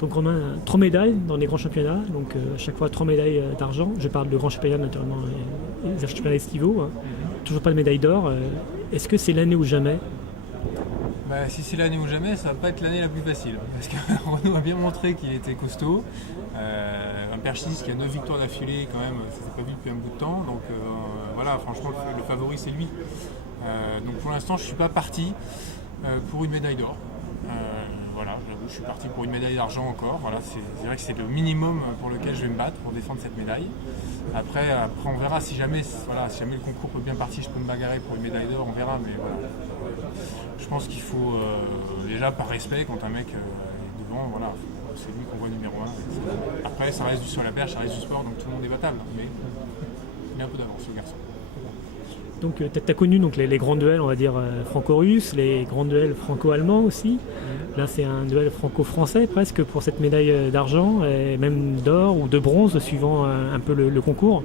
Donc on a 3 médailles dans les grands championnats, donc à chaque fois 3 médailles d'argent. Je parle de grands championnats naturellement, et les championnats estivaux. Hein. Toujours pas de médaille d'or. Est-ce que c'est l'année ou jamais? Bah, si c'est l'année ou jamais, ça va pas être l'année la plus facile. Parce que Renaud a bien montré qu'il était costaud. Un perchiste qui a 9 victoires d'affilée, quand même, ça s'est pas vu depuis un bout de temps. Donc voilà, franchement, le favori, c'est lui. Donc pour l'instant, je suis pas parti pour une médaille d'or. Voilà, j'avoue, je suis parti pour une médaille d'argent encore. Voilà, c'est vrai que c'est le minimum pour lequel je vais me battre pour défendre cette médaille. Après on verra si jamais, si jamais le concours peut bien partir, je peux me bagarrer pour une médaille d'or, on verra. Mais voilà, je pense qu'il faut déjà par respect quand un mec est devant, voilà, c'est lui qu'on voit numéro 1. Après, ça reste du sur la perche, ça reste du sport, donc tout le monde est battable. Mais il a un peu d'avance, ce garçon. Donc tu as connu donc, les grands duels, on va dire, franco-russes, les grands duels franco-allemands aussi. Là, c'est un duel franco-français presque pour cette médaille d'argent, et même d'or ou de bronze, suivant un peu le concours.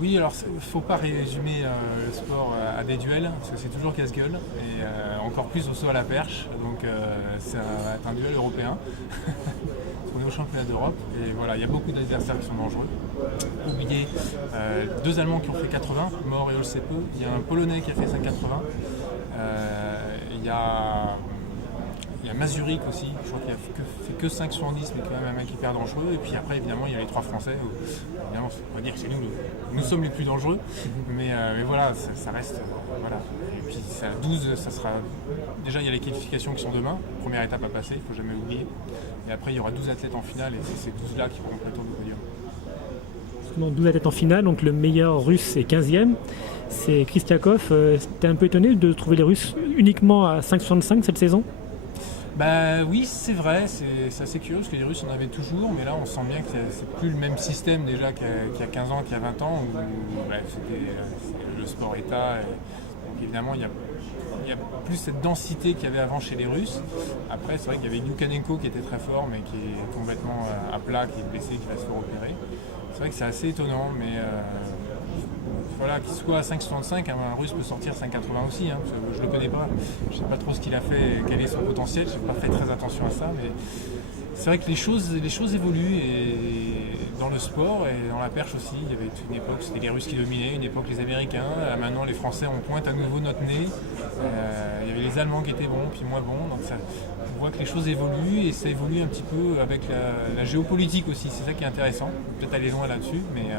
Oui, alors il ne faut pas résumer le sport à des duels, parce que c'est toujours casse-gueule, et encore plus au saut à la perche, donc c'est un duel européen. On est au championnat d'Europe, et voilà, il y a beaucoup d'adversaires qui sont dangereux. Oubliez, 2 Allemands qui ont fait 80, Mort et Olsepe, il y a un Polonais qui a fait 5,80, il y a Mazurik aussi, je crois qu'il a fait que 5,70, mais quand même un mec hyper dangereux. Et puis après, évidemment, il y a les 3 Français. Évidemment, on va dire que c'est nous sommes les plus dangereux. Mais voilà, ça reste. Voilà. Et puis à 12, ça sera. Déjà, il y a les qualifications qui sont demain. Première étape à passer, il ne faut jamais oublier. Et après, il y aura 12 athlètes en finale, et c'est ces 12-là qui feront le tour du podium. Donc 12 athlètes en finale, donc le meilleur russe est 15e. C'est Kristiakov. T'es un peu étonné de trouver les Russes uniquement à 5,65 cette saison? Bah oui, c'est vrai, c'est assez curieux parce que les Russes en avaient toujours, mais là on sent bien que c'est plus le même système déjà qu'il y a 15 ans, qu'il y a 20 ans, où c'était le sport état. Donc évidemment, il y a plus cette densité qu'il y avait avant chez les Russes. Après, c'est vrai qu'il y avait Yukanenko qui était très fort, mais qui est complètement à plat, qui est blessé, qui va se faire opérer. C'est vrai que c'est assez étonnant, mais voilà, qu'il soit à 5,65, un Russe peut sortir 5,80 aussi, hein, je ne le connais pas, je ne sais pas trop ce qu'il a fait, quel est son potentiel, je n'ai pas fait très attention à ça, mais c'est vrai que les choses évoluent, et dans le sport et dans la perche aussi. Il y avait une époque, c'était les Russes qui dominaient, une époque les Américains, maintenant les Français, on pointe à nouveau notre nez, il y avait les Allemands qui étaient bons, puis moins bons, donc on voit que les choses évoluent, et ça évolue un petit peu avec la géopolitique aussi, c'est ça qui est intéressant, peut-être aller loin là-dessus, mais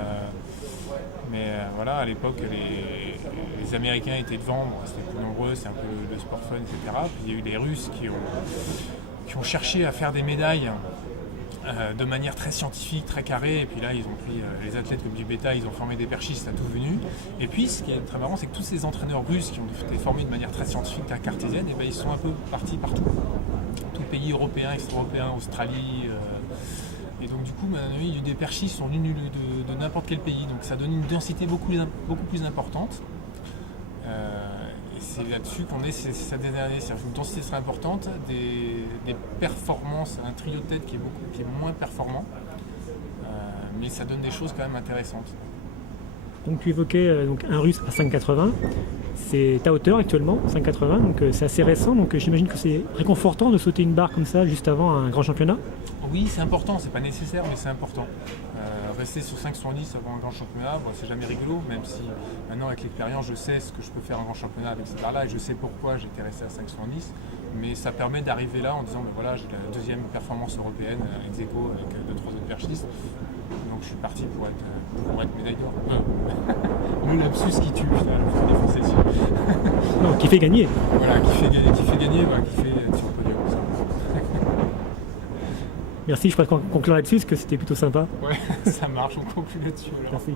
voilà, à l'époque, les Américains étaient devant, c'était plus nombreux, c'est un peu le sport fun, etc. Puis il y a eu les Russes qui ont cherché à faire des médailles de manière très scientifique, très carrée, et puis là, ils ont pris les athlètes comme du bêta, ils ont formé des perchistes à tout venu. Et puis, ce qui est très marrant, c'est que tous ces entraîneurs russes qui ont été formés de manière très scientifique, très cartésienne, et ils sont un peu partis partout. Tous pays européens, extra-européens, Australie. Et donc du coup, des perchistes sont venus de n'importe quel pays, donc ça donne une densité beaucoup plus importante. Et c'est là-dessus qu'on est ces dernières années, c'est-à-dire qu'une densité serait importante, des performances, un trio de tête qui est moins performant, mais ça donne des choses quand même intéressantes. Donc tu évoquais donc un Russe à 5,80, c'est ta hauteur actuellement, 5,80, donc c'est assez récent, donc j'imagine que c'est réconfortant de sauter une barre comme ça juste avant un grand championnat. Oui, c'est important, c'est pas nécessaire, mais c'est important. Rester sur 5,70 avant un grand championnat, c'est jamais rigolo, même si maintenant avec l'expérience je sais ce que je peux faire en grand championnat avec cette barre-là, et je sais pourquoi j'étais resté à 5,70, mais ça permet d'arriver là en disant voilà, j'ai la deuxième performance européenne ex aequo avec 2-3 autres perchistes, donc je suis parti pour être médaille d'or. Le lapsus qui tue, putain, je me défoncer dessus. Non, qui fait gagner. Voilà, qui fait gagner, qui fait sur le podium. Merci, je pourrais conclure là-dessus parce que c'était plutôt sympa. Ouais, ça marche, on conclut là-dessus. Alors. Merci.